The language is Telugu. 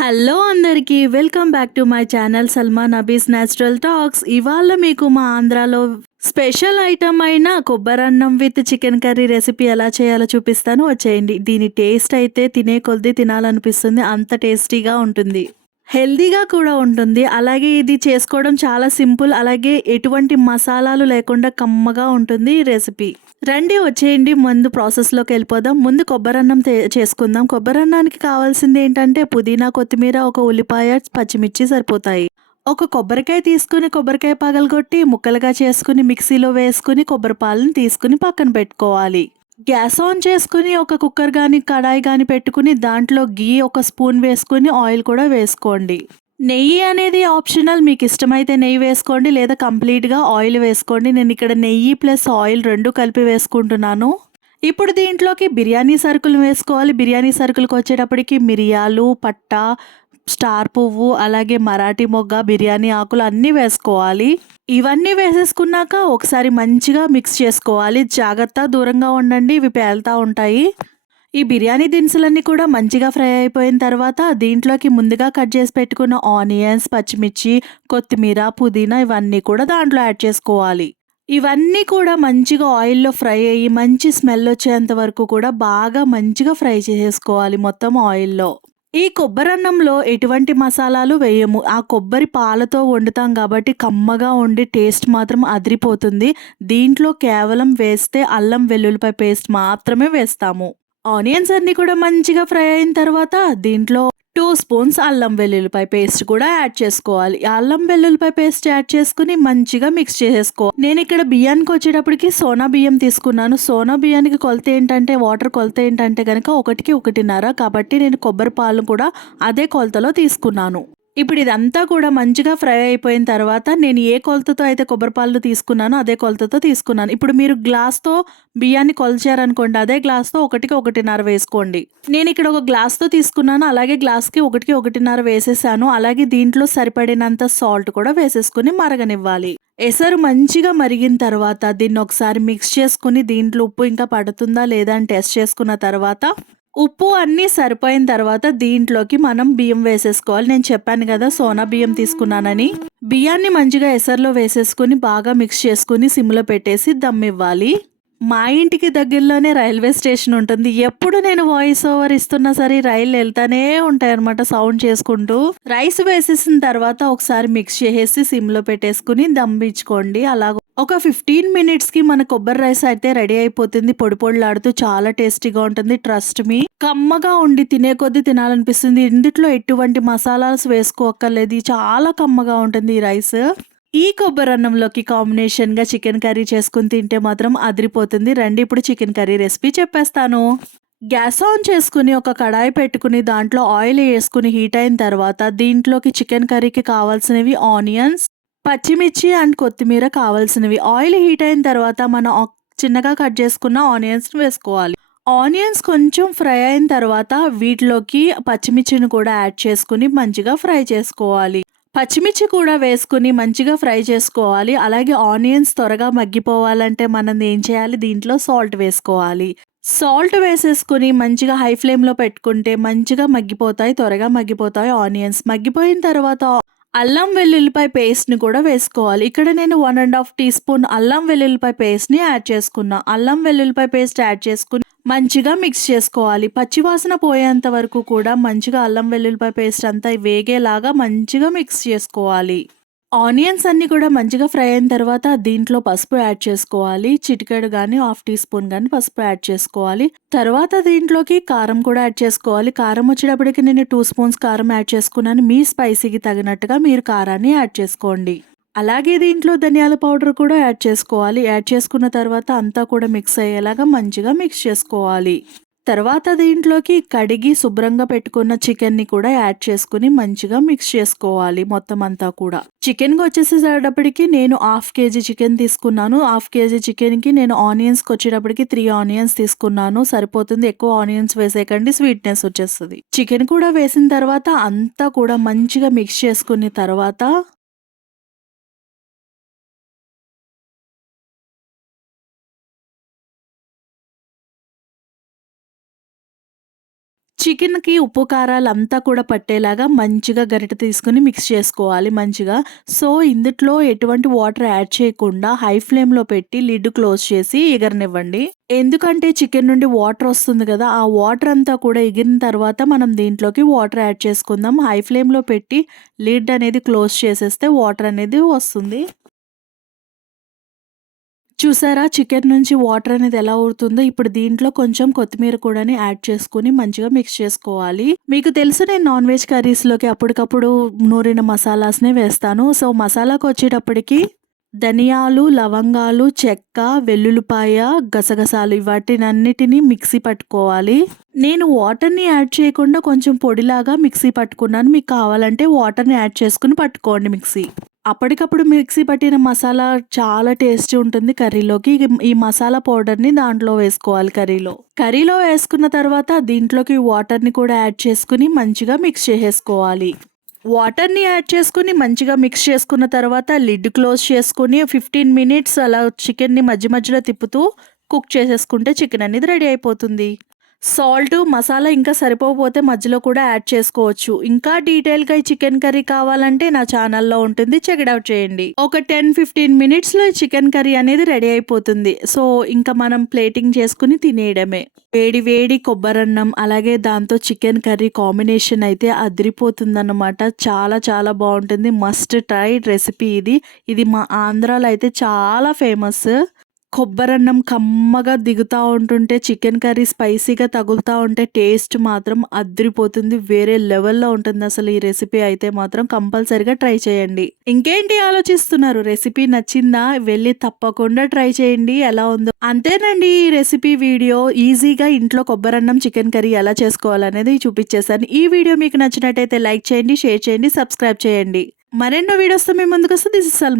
హలో అందరికీ welcome back to my channel Salma Nabi's natural talks. ఇవాళ మీకు మా ఆంధ్రాలో స్పెషల్ ఐటమ్ అయిన కొబ్బరన్నం విత్ చికెన్ కర్రీ రెసిపీ ఎలా చేయాలో చూపిస్తాను, వచ్చేయండి. దీని టేస్ట్ అయితే తినే కొద్దీ తినాలనిపిస్తుంది, అంత టేస్టీగా ఉంటుంది, హెల్దీగా కూడా ఉంటుంది. అలాగే ఇది చేసుకోవడం చాలా సింపుల్, అలాగే ఎటువంటి మసాలాలు లేకుండా కమ్మగా ఉంటుంది ఈ రెసిపీ. రండి వచ్చేయండి, ముందు ప్రాసెస్లోకి వెళ్ళిపోదాం. ముందు కొబ్బరన్నం చేసుకుందాం. కొబ్బరన్నానికి కావాల్సింది ఏంటంటే పుదీనా, కొత్తిమీర, ఒక ఉల్లిపాయ, పచ్చిమిర్చి సరిపోతాయి. ఒక కొబ్బరికాయ తీసుకుని కొబ్బరికాయ పగలగొట్టి ముక్కలుగా చేసుకుని మిక్సీలో వేసుకుని కొబ్బరి పాలను తీసుకుని పక్కన పెట్టుకోవాలి. గ్యాస్ ఆన్ చేసుకుని ఒక కుక్కర్ కానీ కడాయి కానీ పెట్టుకుని దాంట్లో గీ ఒక స్పూన్ వేసుకుని ఆయిల్ కూడా వేసుకోండి. నెయ్యి అనేది ఆప్షనల్, మీకు ఇష్టమైతే నెయ్యి వేసుకోండి లేదా కంప్లీట్గా ఆయిల్ వేసుకోండి. నేను ఇక్కడ నెయ్యి ప్లస్ ఆయిల్ రెండు కలిపి వేసుకుంటున్నాను. ఇప్పుడు దీంట్లోకి బిర్యానీ సరుకులు వేసుకోవాలి. బిర్యానీ సరుకులకు వచ్చేటప్పటికి మిరియాలు, పట్ట, స్టార్ పువ్వు, అలాగే మరాఠీ మొగ్గ, బిర్యానీ ఆకులు అన్నీ వేసుకోవాలి. ఇవన్నీ వేసేసుకున్నాక ఒకసారి మంచిగా మిక్స్ చేసుకోవాలి. జాగ్రత్త, దూరంగా ఉండండి, ఇవి పేలుతూ ఉంటాయి. ఈ బిర్యానీ దినుసులన్నీ కూడా మంచిగా ఫ్రై అయిపోయిన తర్వాత దీంట్లోకి ముందుగా కట్ చేసి పెట్టుకున్న ఆనియన్స్, పచ్చిమిర్చి, కొత్తిమీర, పుదీనా ఇవన్నీ కూడా దాంట్లో యాడ్ చేసుకోవాలి. ఇవన్నీ కూడా మంచిగా ఆయిల్లో ఫ్రై అయ్యి మంచి స్మెల్ వచ్చేంత వరకు కూడా బాగా మంచిగా ఫ్రై చేసుకోవాలి మొత్తం ఆయిల్లో. ఈ కొబ్బరన్నంలో ఎటువంటి మసాలాలు వేయము. ఆ కొబ్బరి పాలతో వండుతాం కాబట్టి కమ్మగా ఉండి టేస్ట్ మాత్రం అదిరిపోతుంది. దీంట్లో కేవలం వేస్తే అల్లం వెల్లుల్లిపాయ పేస్ట్ మాత్రమే వేస్తాము. ఆనియన్స్ అన్ని కూడా మంచిగా ఫ్రై అయిన తర్వాత దీంట్లో 2 స్పూన్స్ అల్లం వెల్లుల్లిపాయ పేస్ట్ కూడా యాడ్ చేసుకోవాలి. అల్లం వెల్లుల్లిపాయ పేస్ట్ యాడ్ చేసుకుని మంచిగా మిక్స్ చేసేసుకోవాలి. నేను ఇక్కడ బియ్యానికి వచ్చేటప్పటికి సోనా బియ్యం తీసుకున్నాను. సోనా బియ్యానికి కొలత ఏంటంటే, వాటర్ కొలత ఏంటంటే కనుక 1కి 1.5, కాబట్టి నేను కొబ్బరి పాలు కూడా అదే కొలతలో తీసుకున్నాను. ఇప్పుడు ఇదంతా కూడా మంచిగా ఫ్రై అయిపోయిన తర్వాత నేను ఏ కొలతతో అయితే కొబ్బరి పాలు తీసుకున్నానో అదే కొలతతో తీసుకున్నాను. ఇప్పుడు మీరు గ్లాస్తో బియ్యాన్ని కొలిచారనుకోండి, అదే గ్లాస్తో 1కి 1.5 వేసుకోండి. నేను ఇక్కడ ఒక గ్లాస్తో తీసుకున్నాను, అలాగే గ్లాస్కి 1కి 1.5 వేసేసాను. అలాగే దీంట్లో సరిపడినంత సాల్ట్ కూడా వేసేసుకుని మరగనివ్వాలి. ఎసరు మంచిగా మరిగిన తర్వాత దీన్ని ఒకసారి మిక్స్ చేసుకుని దీంట్లో ఉప్పు ఇంకా పడుతుందా లేదా అని టెస్ట్ చేసుకున్న తర్వాత ఉప్పు అన్నీ సరిపోయిన తర్వాత దీంట్లోకి మనం బియ్యం వేసేసుకోవాలి. నేను చెప్పాను కదా సోనా బియ్యం తీసుకున్నానని. బియ్యాన్ని మంచిగా ఎసర్లో వేసేసుకుని బాగా మిక్స్ చేసుకుని సిమ్లో పెట్టేసి దమ్ ఇవ్వాలి. మా ఇంటికి దగ్గరలోనే రైల్వే స్టేషన్ ఉంటుంది. ఎప్పుడు నేను వాయిస్ ఓవర్ ఇస్తున్నా సరే రైలు వెళ్తానే ఉంటాయి అనమాట సౌండ్ చేసుకుంటూ. రైస్ వేసేసిన తర్వాత ఒకసారి మిక్స్ చేసేసి సిమ్లో పెట్టేసుకుని దమ్ ఇచ్చుకోండి. అలాగ ఒక 15 మినిట్స్కి మన కొబ్బరి రైస్ అయితే రెడీ అయిపోతుంది. పొడి పొడిలాడుతూ చాలా టేస్టీగా ఉంటుంది. ట్రస్ట్ మీ, కమ్మగా ఉండి తినే కొద్దీ తినాలనిపిస్తుంది. ఇందులో ఎటువంటి మసాలాస్ వేసుకోక్కర్లేదు, చాలా కమ్మగా ఉంటుంది ఈ రైస్. ఈ కొబ్బరి అన్నంలోకి కాంబినేషన్గా చికెన్ కర్రీ చేసుకుని తింటే మాత్రం అదిరిపోతుంది. రండి ఇప్పుడు చికెన్ కర్రీ రెసిపీ చెప్పేస్తాను. గ్యాస్ ఆన్ చేసుకుని ఒక కడాయి పెట్టుకుని దాంట్లో ఆయిల్ వేసుకుని హీట్ అయిన తర్వాత దీంట్లోకి చికెన్ కర్రీకి కావాల్సినవి ఆనియన్స్, పచ్చిమిర్చి అండ్ కొత్తిమీర కావాల్సినవి. ఆయిల్ హీట్ అయిన తర్వాత మనం చిన్నగా కట్ చేసుకున్న ఆనియన్స్ వేసుకోవాలి. ఆనియన్స్ కొంచెం ఫ్రై అయిన తర్వాత వీటిలోకి పచ్చిమిర్చిని కూడా యాడ్ చేసుకుని మంచిగా ఫ్రై చేసుకోవాలి. పచ్చిమిర్చి కూడా వేసుకుని మంచిగా ఫ్రై చేసుకోవాలి. అలాగే ఆనియన్స్ త్వరగా మగ్గిపోవాలంటే మనం ఏం చేయాలి, దీంట్లో సాల్ట్ వేసుకోవాలి. సాల్ట్ వేసేసుకుని మంచిగా హై ఫ్లేమ్లో పెట్టుకుంటే మంచిగా మగ్గిపోతాయి, త్వరగా మగ్గిపోతాయి ఆనియన్స్. మగ్గిపోయిన తర్వాత అల్లం వెల్లుల్లిపాయ పేస్ట్ని కూడా వేసుకోవాలి. ఇక్కడ నేను 1.5 టీ స్పూన్ అల్లం వెల్లుల్లిపాయ పేస్ట్ని యాడ్ చేసుకున్నా. అల్లం వెల్లుల్లిపాయ పేస్ట్ యాడ్ చేసుకుని మంచిగా మిక్స్ చేసుకోవాలి. పచ్చివాసన పోయేంత వరకు కూడా మంచిగా అల్లం వెల్లుల్లిపాయ పేస్ట్ అంతా వేగేలాగా మంచిగా మిక్స్ చేసుకోవాలి. ఆనియన్స్ అన్నీ కూడా మంచిగా ఫ్రై అయిన తర్వాత దీంట్లో పసుపు యాడ్ చేసుకోవాలి. చిటికెడు కానీ 1/2 టీ స్పూన్ కానీ పసుపు యాడ్ చేసుకోవాలి. తర్వాత దీంట్లోకి కారం కూడా యాడ్ చేసుకోవాలి. కారం వచ్చేటప్పటికి నేను 2 స్పూన్స్ కారం యాడ్ చేసుకున్నాను. మీ స్పైసీకి తగినట్టుగా మీరు కారాన్ని యాడ్ చేసుకోండి. అలాగే దీంట్లో ధనియాల పౌడర్ కూడా యాడ్ చేసుకోవాలి. యాడ్ చేసుకున్న తర్వాత అంతా కూడా మిక్స్ అయ్యేలాగా మంచిగా మిక్స్ చేసుకోవాలి. తర్వాత దీంట్లోకి కడిగి శుభ్రంగా పెట్టుకున్న చికెన్ని కూడా యాడ్ చేసుకుని మంచిగా మిక్స్ చేసుకోవాలి మొత్తం అంతా కూడా. చికెన్కి వచ్చేసేటప్పటికి నేను 1/2 కేజీ చికెన్ తీసుకున్నాను. 1/2 కేజీ చికెన్కి నేను ఆనియన్స్కి వచ్చేటప్పటికి 3 ఆనియన్స్ తీసుకున్నాను, సరిపోతుంది. ఎక్కువ ఆనియన్స్ వేసేయకండి, స్వీట్నెస్ వచ్చేస్తుంది. చికెన్ కూడా వేసిన తర్వాత అంతా కూడా మంచిగా మిక్స్ చేసుకున్న తర్వాత చికెన్‌కి ఉప్పు, కారాలంతా కూడా పట్టేలాగా మంచిగా గరిటె తీసుకొని మిక్స్ చేసుకోవాలి మంచిగా. సో, ఇందుట్లో ఎటువంటి వాటర్ యాడ్ చేయకుండా హై ఫ్లేమ్‌లో పెట్టి లిడ్ క్లోజ్ చేసి ఎగరనివ్వండి. ఎందుకంటే చికెన్ నుండి వాటర్ వస్తుంది కదా! ఆ వాటర్ అంతా కూడా ఎగిరిన తర్వాత మనం దీంట్లోకి వాటర్ యాడ్ చేసుకుందాం. హై ఫ్లేమ్‌లో పెట్టి లిడ్ అనేది క్లోజ్ చేసేస్తే వాటర్ అనేది వస్తుంది. చూసారా చికెన్ నుంచి వాటర్ అనేది ఎలా ఊరుతుందో, ఇప్పుడు దీంట్లో కొంచెం కొత్తిమీర కూడాని యాడ్ చేసుకొని మంచిగా మిక్స్ చేసుకోవాలి. మీకు తెలుసు నేను నాన్ వెజ్ కర్రీస్‌లోకి అప్పటికప్పుడు నూరిన మసాలాస్‌నే వేస్తాను. సో, మసాలాకొచ్చేటప్పటికి ధనియాలు, లవంగాలు, చెక్క, వెల్లుల్లిపాయ, గసగసాలు వాటినన్నిటిని మిక్సీ పట్టుకోవాలి. నేను వాటర్‌ని యాడ్ చేయకుండా కొంచెం పొడిలాగా మిక్సీ పట్టుకున్నాను. మీకు కావాలంటే వాటర్‌ని యాడ్ చేసుకొని పట్టుకోండి మిక్సీ. అప్పటికప్పుడు మిక్సీ పట్టిన మసాలా చాలా టేస్టీ ఉంటుంది కర్రీలోకి. ఈ మసాలా పౌడర్‌ని దాంట్లో వేసుకోవాలి కర్రీలో. కర్రీలో వేసుకున్న తర్వాత దీంట్లోకి వాటర్‌ని కూడా యాడ్ చేసుకొని మంచిగా మిక్స్ చేసేసుకోవాలి. వాటర్‌ని యాడ్ చేసుకొని మంచిగా మిక్స్ చేసుకున్న తర్వాత లిడ్ క్లోజ్ చేసుకొని 15 మినిట్స్ అలా చికెన్‌ని మధ్య మధ్యలో తిప్పుతూ కుక్ చేసేసుకుంటే చికెన్ అనేది రెడీ అయిపోతుంది. సాల్ట్, మసాలా ఇంకా సరిపోకపోతే మధ్యలో కూడా యాడ్ చేసుకోవచ్చు. ఇంకా డీటెయిల్‌గా ఈ చికెన్ కర్రీ కావాలంటే నా ఛానల్‌లో ఉంటుంది. చెక్ ఇట్ ఔట్ చేయండి. ఒక 10-15 మినిట్స్‌లో ఈ చికెన్ కర్రీ అనేది రెడీ అయిపోతుంది. సో, ఇంకా మనం ప్లేటింగ్ చేసుకొని తినేయడమే. వేడి వేడి కొబ్బరన్నం అలాగే దాంతో చికెన్ కర్రీ కాంబినేషన్ అయితే అదిరిపోతుందన్నమాట. చాలా చాలా బావుంటుంది. మస్ట్ ట్రై రెసిపీ ఇది. ఇది మా ఆంధ్రాలో అయితే చాలా ఫేమస్. కొబ్బరన్నం కమ్మగా దిగుతా ఉంటుంటే, చికెన్ కర్రీ స్పైసీగా తగులుతా ఉంటే టేస్ట్ మాత్రం అద్దిరిపోతుంది. వేరే లెవెల్‌లో ఉంటుందసలు ఈ రెసిపీ అయితే మాత్రం కంపల్సరీగా ట్రై చేయండి. ఇంకేంటి ఆలోచిస్తున్నారు? రెసిపీ నచ్చిందా? వెళ్లి తప్పకుండా ట్రై చేయండి ఎలా ఉందో. అంతేనండి ఈ రెసిపీ వీడియో. ఈజీగా ఇంట్లో కొబ్బరన్నం, చికెన్ కర్రీ ఎలా చేసుకోవాలనేది చూపిచ్చేసాను. ఈ వీడియో మీకు నచ్చినట్టయితే లైక్ చేయండి, షేర్ చేయండి, సబ్స్క్రైబ్ చేయండి. మరెన్నో వీడియోస్‌తో మీ ముందుకొస్తా. This is Salma.